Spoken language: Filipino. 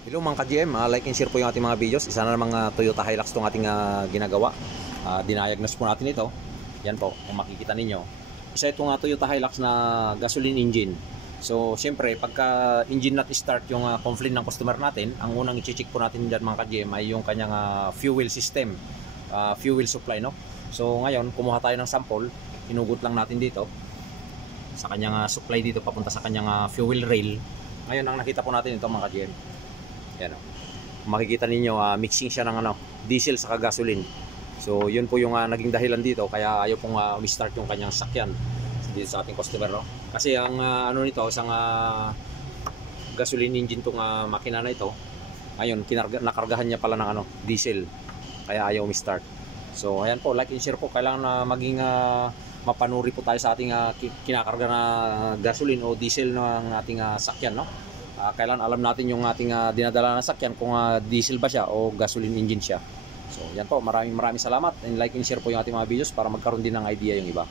Hello mga ka-GM, like and share po yung ating mga videos. Isa na namang Toyota Hilux itong ating ginagawa. Dinayagnos po natin ito. Yan po, kung makikita ninyo. Isa itong Toyota Hilux na gasoline engine. So, syempre, pagka engine not start yung complaint ng customer natin, ang unang i-check po natin dyan mga ka-GM ay yung kanyang fuel system, fuel supply, no? So, ngayon, kumuha tayo ng sample. Hinugot lang natin dito sa kanyang supply dito papunta sa kanyang fuel rail. Ngayon, ang nakita po natin ito mga ka-GM. Yan, makikita ninyo mixing siya ng diesel sa gasoline. So yun po yung naging dahilan dito kaya ayaw pong umi-start yung kanyang sakyan dito sa ating customer, no? Kasi ang ano nito, isang gasoline engine tong makina na ito. Ngayon nakargahan niya pala ng diesel kaya ayaw umi-start. So ayan po, like and share po, kailangan na maging mapanuri po tayo sa ating kinakarga na gasoline o diesel ng ating sakyan, no? Kailan alam natin yung ating dinadala na sakyan kung diesel ba siya o gasoline engine siya. So yan po, maraming salamat, and like and share po yung ating mga videos para magkaroon din ng idea yung iba.